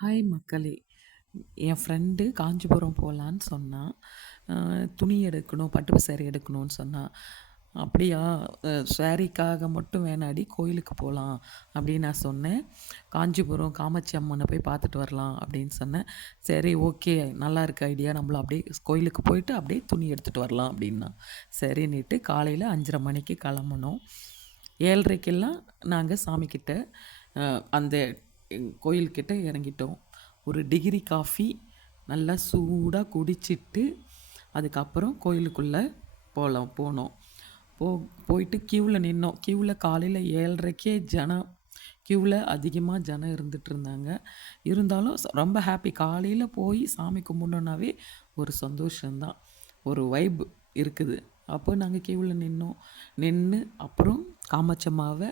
Hi மக்களே! என் friend Kanchipuram போலான்னு சொன்னா. துணி எடுக்கணும், பட்டு சேரி எடுக்கணும்னு சொன்னா. "அப்படியா! சாரீக்காக மட்டும் வேணாடி, கோயிலுக்கு போலாம்." அப்படின்னு நான் சொன்னேன். "காஞ்சிபுரம் காமாட்சி அம்மன போய் பார்த்துட்டு வரலாம்." அப்படின்னு சொன்னேன். "சரி, ஓகே. நல்லா இருக்கு ஐடியா. நம்மளும் அப்படியே கோயிலுக்கு போயிட்டு அப்படியே துணி எடுத்துட்டு வரலாம்." அப்படின்னா. சரின்னுட்டு காலையில 5:30 மணிக்கு கிளம்புனோம். 7:30க்கெல்லாம் நாங்க சாமிக்கிட்ட அந்த கோயில்கிட்ட இறங்கிட்டோம். ஒரு டிகிரி காஃபி நல்லா சூடா குடிச்சிட்டு, அதுக்கப்புறம் கோயிலுக்குள்ளே போனோம். போயிட்டு க்யூவில் நின்னோம். க்யூவில் காலையில் 7:30க்கே க்யூவில் அதிகமாக ஜனம் இருந்துகிட்ருந்தாங்க. இருந்தாலும் ரொம்ப ஹாப்பி. காலையில் போய் சாமி கும்பிடணுன்னாவே ஒரு சந்தோஷந்தான். ஒரு வைப் இருக்குது. அப்போ நாங்கள் க்யூவில் நின்னோம். நின்று அப்புறம் காமாட்சி அம்மாவை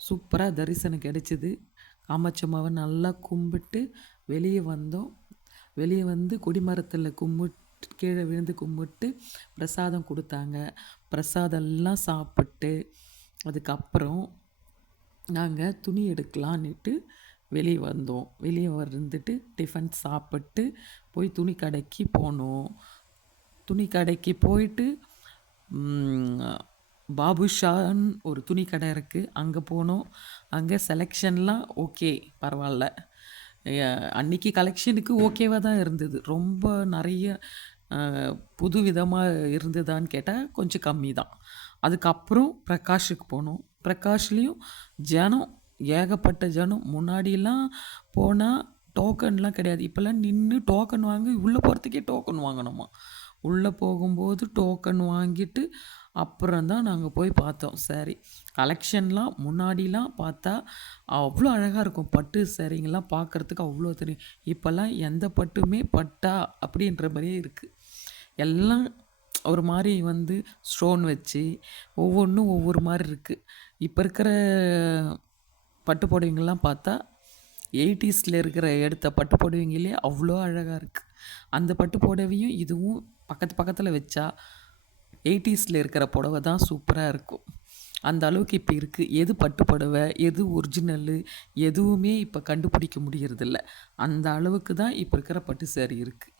சூப்பராக தரிசனம் கிடைச்சிது. காமாட்சி அம்மாவை நல்லா கும்பிட்டு வெளியே வந்தோம். வெளியே வந்து கொடிமரத்தில் கீழே விழுந்து கும்பிட்டு பிரசாதம் கொடுத்தாங்க. பிரசாதம்லாம் சாப்பிட்டு அதுக்கப்புறம் நாங்கள் துணி எடுக்கலான்னுட்டு வெளியே வந்தோம். வெளியே வந்துட்டு டிஃபன் சாப்பிட்டு போய் துணி கடைக்கு போனோம். துணி கடைக்கு போயிட்டு பாபுஷான்னு ஒரு துணி கடை இருக்குது, அங்கே போனோம். அங்கே செலெக்ஷன்லாம் ஓகே, பரவாயில்ல. அன்றைக்கி கலெக்ஷனுக்கு ஓகேவாக தான் இருந்தது. ரொம்ப நிறைய புது விதமாக இருந்ததான்னு கேட்டால் கொஞ்சம் கம்மி தான். அதுக்கப்புறம் பிரகாஷுக்கு போனோம். பிரகாஷ்லேயும் ஜனம், ஏகப்பட்ட ஜனம். முன்னாடியெல்லாம் போனால் டோக்கன்லாம் கிடையாது. இப்போல்லாம் நின்று டோக்கன் வாங்கி உள்ளே போகிறதுக்கே டோக்கன் வாங்கணுமா. உள்ளே போகும்போது டோக்கன் வாங்கிட்டு அப்புறம் தான் நாங்கள் போய் பார்த்தோம் சாரி. கலெக்ஷன்லாம் முன்னாடிலாம் பார்த்தா அவ்வளோ அழகாக இருக்கும். பட்டு சாரீங்கெல்லாம் பார்க்குறதுக்கு அவ்வளோ தெரியும். இப்போல்லாம் எந்த பட்டுமே பட்டா அப்படின்ற மாதிரியே இருக்குது. எல்லாம் ஒரு மாதிரி வந்து ஸ்டோன் வச்சு ஒவ்வொன்றும் ஒவ்வொரு மாதிரி இருக்குது. இப்போ இருக்கிற பட்டு புடவைங்கள்லாம் பார்த்தா 80ஸ்ல இருக்கிற எடுத்த பட்டு புடவைங்களே அவ்வளோ அழகாக இருக்குது. அந்த பட்டு புடவையும் இதுவும் பக்கத்தில் வச்சா 80ஸ்ல இருக்கிற புடவை தான் சூப்பராக இருக்கும். அந்த அளவுக்கு இப்போ இருக்குது. எது பட்டு புடவை, எது ஒரிஜினலு, எதுவுமே இப்போ கண்டுபிடிக்க முடியறதில்ல. அந்த அளவுக்கு தான் இப்போ இருக்கிற பட்டு சேரீ இருக்குது.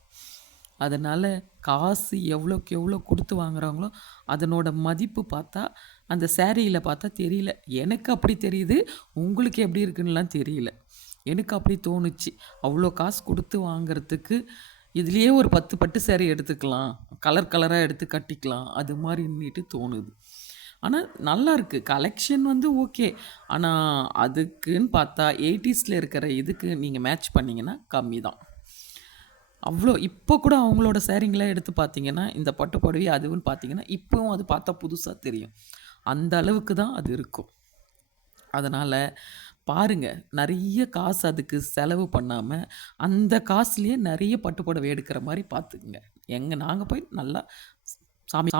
அதனால் காசு எவ்வளோக்கு எவ்வளோ கொடுத்து வாங்குகிறாங்களோ அதனோட மதிப்பு பார்த்தா அந்த சேரீயில் பார்த்தா தெரியல. எனக்கு அப்படி தெரியுது, உங்களுக்கு எப்படி இருக்குன்னுலாம் தெரியல. எனக்கு அப்படி தோணுச்சு. அவ்வளோ காசு கொடுத்து வாங்கிறதுக்கு இதுலேயே ஒரு 10 பட்டு சேரீ எடுத்துக்கலாம், கலர் கலராக எடுத்து கட்டிக்கலாம், அது மாதிரின்னுட்டு தோணுது. ஆனால் நல்லாயிருக்கு. கலெக்ஷன் வந்து ஓகே. ஆனால் அதுக்குன்னு பார்த்தா 80ஸ்ல இருக்கிற இதுக்கு நீங்கள் மேட்ச் பண்ணிங்கன்னா கம்மி தான். அவ்வளோ இப்போ கூட அவங்களோட சேரீங்களாம் எடுத்து பார்த்தீங்கன்னா, இந்த பட்டு புடவை அதுவுன்னு பார்த்தீங்கன்னா, இப்போவும் அது பார்த்தா புதுசாக தெரியும். அந்த அளவுக்கு தான் அது இருக்கும். அதனால் பாருங்கள், நிறைய காசு அதுக்கு செலவு பண்ணாமல் அந்த காசுலேயே நிறைய பட்டு புடவை எடுக்கிற மாதிரி பார்த்துக்குங்க. நாங்கள் போய் நல்லா சாமி